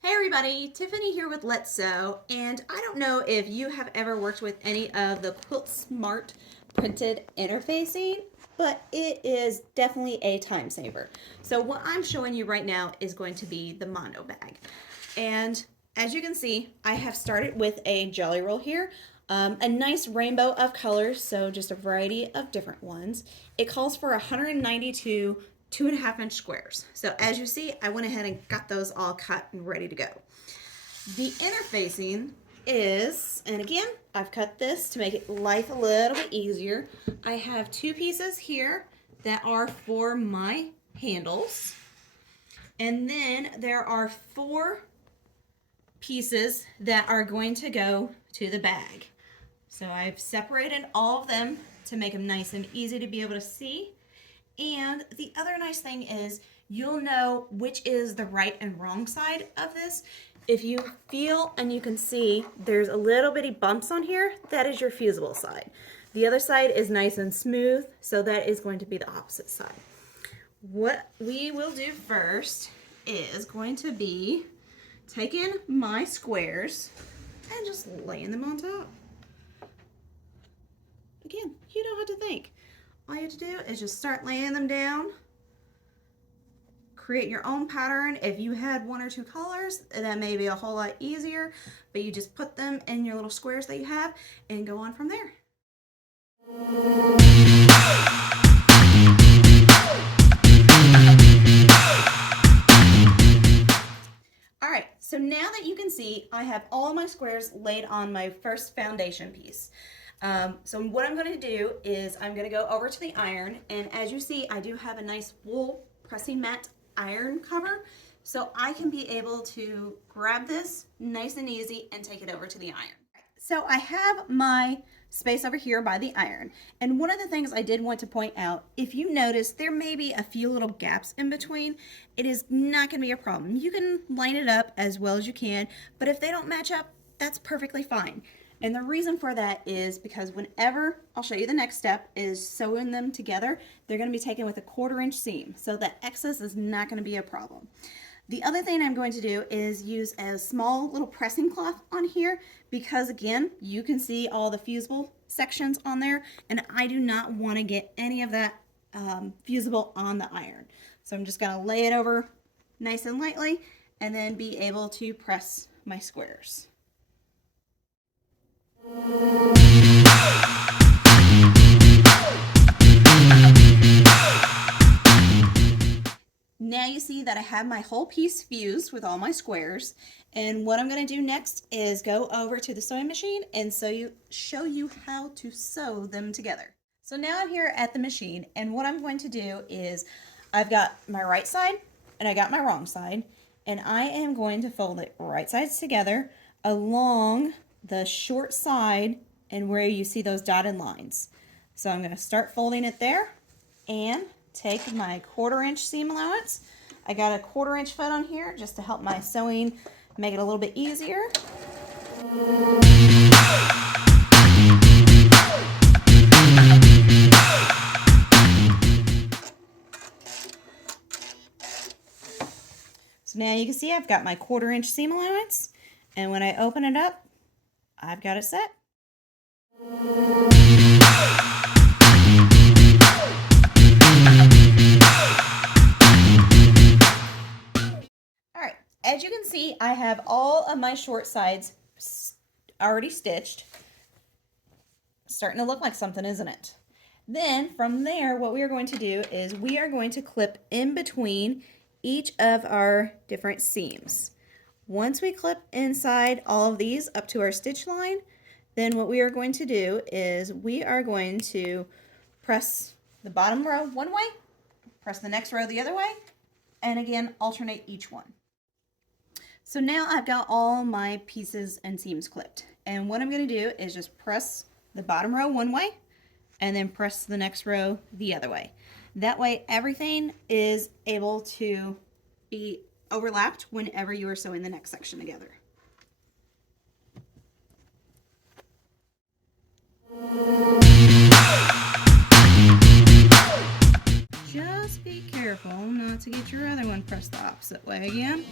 Hey everybody, Tiffany here with Let's Sew, and I don't know if you have ever worked with any of the Quiltsmart printed interfacing, but it is definitely a time saver. So what I'm showing you right now is going to be the Mondo bag. And as you can see, I have started with a jelly roll here. A nice rainbow of colors, so just a variety of different ones. It calls for 192 2.5 inch squares. So as you see, I went ahead and got those all cut and ready to go. The interfacing is, and again, I've cut this to make it life a little bit easier. I have two pieces here that are for my handles. And then there are four pieces that are going to go to the bag. So I've separated all of them to make them nice and easy to be able to see. And the other nice thing is you'll know which is the right and wrong side of this. If you feel and you can see there's a little bitty bumps on here, that is your fusible side. The other side is nice and smooth, so that is going to be the opposite side. What we will do first is going to be taking my squares and just laying them on top. Again, you don't have to think. All you have to do is just start laying them down. Create your own pattern. If you had one or two colors, that may be a whole lot easier, but you just put them in your little squares that you have and go on from there. All right, so now that you can see, I have all my squares laid on my first foundation piece. So what I'm going to do is I'm going to go over to the iron, and as you see, I do have a nice wool pressing mat iron cover, so I can be able to grab this nice and easy and take it over to the iron. So I have my space over here by the iron, and one of the things I did want to point out, if you notice there may be a few little gaps in between, it is not going to be a problem. You can line it up as well as you can, but if they don't match up, that's perfectly fine. And the reason for that is because whenever, I'll show you the next step, is sewing them together, they're going to be taken with a 1/4 inch seam. So that excess is not going to be a problem. The other thing I'm going to do is use a small little pressing cloth on here because again, you can see all the fusible sections on there and I do not want to get any of that fusible on the iron. So I'm just going to lay it over nice and lightly and then be able to press my squares. Now you see that I have my whole piece fused with all my squares, and what I'm going to do next is go over to the sewing machine and show you how to sew them together. So now I'm here at the machine, and what I'm going to do is I've got my right side and I got my wrong side, and I am going to fold it right sides together along the short side and where you see those dotted lines. So I'm going to start folding it there and take my 1/4 inch seam allowance. I got a 1/4 inch foot on here just to help my sewing make it a little bit easier. So now you can see I've got my 1/4 inch seam allowance, and when I open it up, I've got it set. Alright, as you can see, I have all of my short sides already stitched. Starting to look like something, isn't it? Then from there, what we are going to do is we are going to clip in between each of our different seams. Once we clip inside all of these up to our stitch line, then what we are going to do is we are going to press the bottom row one way, press the next row the other way, and again alternate each one. So now I've got all my pieces and seams clipped, and what I'm going to do is just press the bottom row one way and then press the next row the other way. That way everything is able to be overlapped whenever you are sewing the next section together. Just be careful not to get your other one pressed the opposite way again,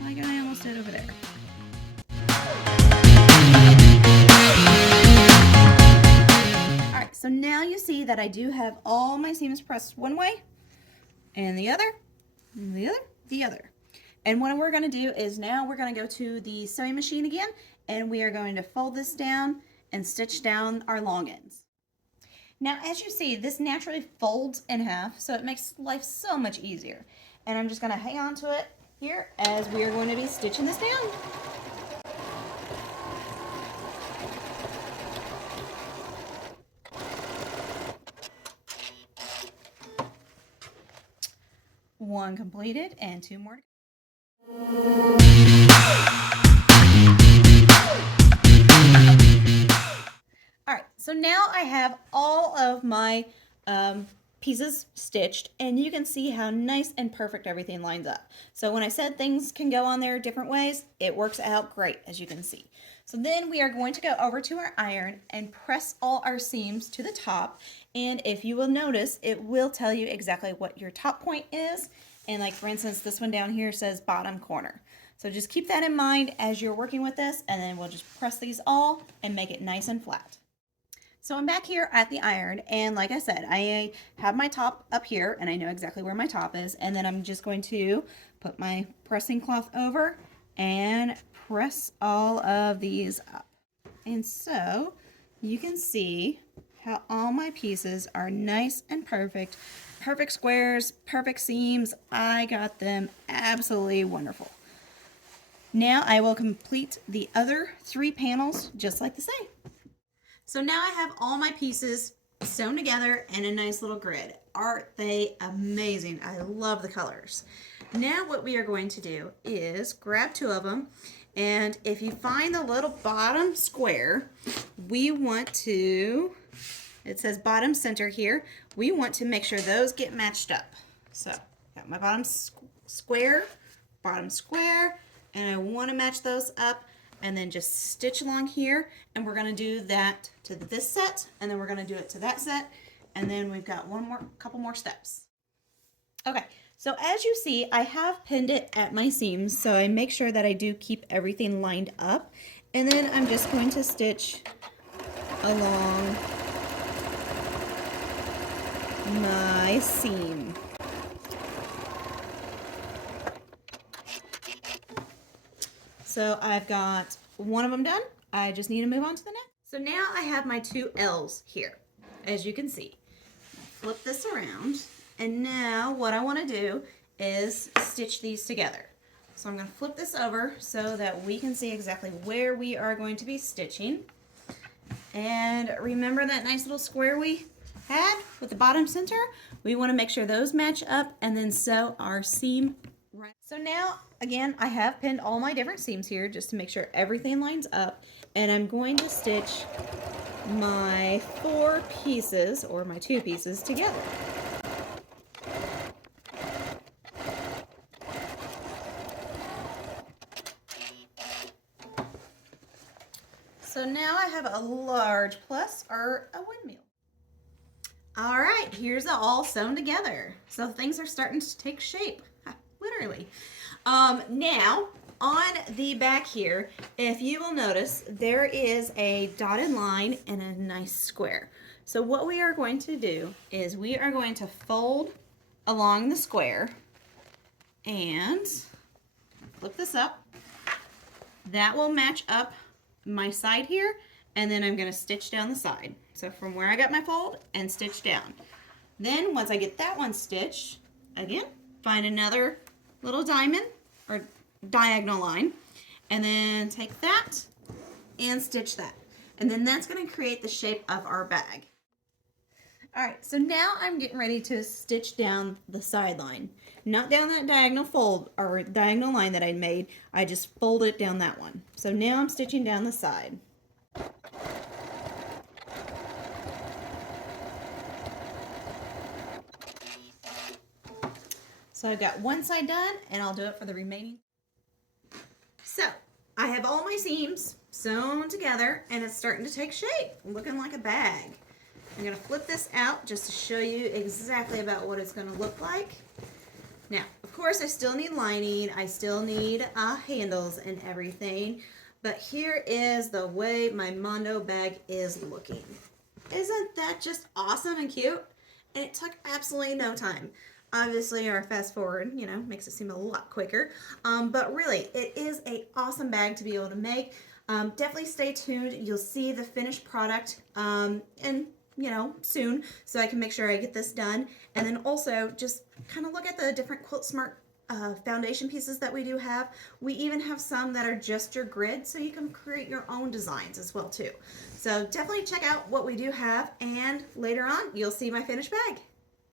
like I almost did over there. Alright, so now you see that I do have all my seams pressed one way, and the other, and the other, the other. And what we're going to do is now we're going to go to the sewing machine again, and we are going to fold this down and stitch down our long ends. Now, as you see, this naturally folds in half, so it makes life so much easier. And I'm just going to hang on to it here as we are going to be stitching this down. One completed and two more. Alright, so now I have all of my pieces stitched, and you can see how nice and perfect everything lines up. So when I said things can go on there different ways, it works out great, as you can see. So then we are going to go over to our iron and press all our seams to the top, and if you will notice, it will tell you exactly what your top point is. And like for instance, this one down here says bottom corner. So just keep that in mind as you're working with this, and then we'll just press these all and make it nice and flat. So I'm back here at the iron, and like I said, I have my top up here, and I know exactly where my top is, and then I'm just going to put my pressing cloth over and press all of these up. And so you can see how all my pieces are nice and perfect. Perfect squares, perfect seams. I got them absolutely wonderful. Now I will complete the other 3 panels just like the same. So now I have all my pieces sewn together in a nice little grid. Aren't they amazing? I love the colors. Now what we are going to do is grab 2 of them, and if you find the little bottom square, we want to, it says bottom center here, we want to make sure those get matched up. So got my bottom square, and I want to match those up, and then just stitch along here, and we're going to do that to this set, and then we're going to do it to that set, and then we've got couple more steps. Okay, so as you see, I have pinned it at my seams, so I make sure that I do keep everything lined up, and then I'm just going to stitch along my seam. So I've got one of them done. I just need to move on to the next. So now I have my 2 L's here, as you can see. Flip this around, and now what I want to do is stitch these together. So I'm going to flip this over so that we can see exactly where we are going to be stitching. And remember that nice little square we had with the bottom center? We want to make sure those match up and then sew our seam right. So now, again, I have pinned all my different seams here just to make sure everything lines up, and I'm going to stitch my 4 pieces, or my 2 pieces, together. So now I have a large plus, or a windmill. All right, here's it all sewn together. So things are starting to take shape, literally. Now, on the back here, if you will notice, there is a dotted line and a nice square. So what we are going to do is we are going to fold along the square and flip this up. That will match up my side here, and then I'm going to stitch down the side. So from where I got my fold and stitch down. Then once I get that one stitched, again, find another little diamond or diagonal line, and then take that and stitch that. And then that's going to create the shape of our bag. All right, so now I'm getting ready to stitch down the side line. Not down that diagonal fold or diagonal line that I made. I just folded it down that one. So now I'm stitching down the side. So I've got one side done, and I'll do it for the remaining. So I have all my seams sewn together, and it's starting to take shape, looking like a bag. I'm going to flip this out just to show you exactly about what it's going to look like. Now, of course, I still need lining. I still need handles and everything. But here is the way my Mondo bag is looking. Isn't that just awesome and cute? And it took absolutely no time. Obviously, our fast forward, makes it seem a lot quicker. But really, it is a awesome bag to be able to make. Definitely stay tuned. You'll see the finished product and soon, so I can make sure I get this done. And then also just kind of look at the different Quiltsmart foundation pieces that we do have. We even have some that are just your grid, so you can create your own designs as well too. So definitely check out what we do have, and later on you'll see my finished bag.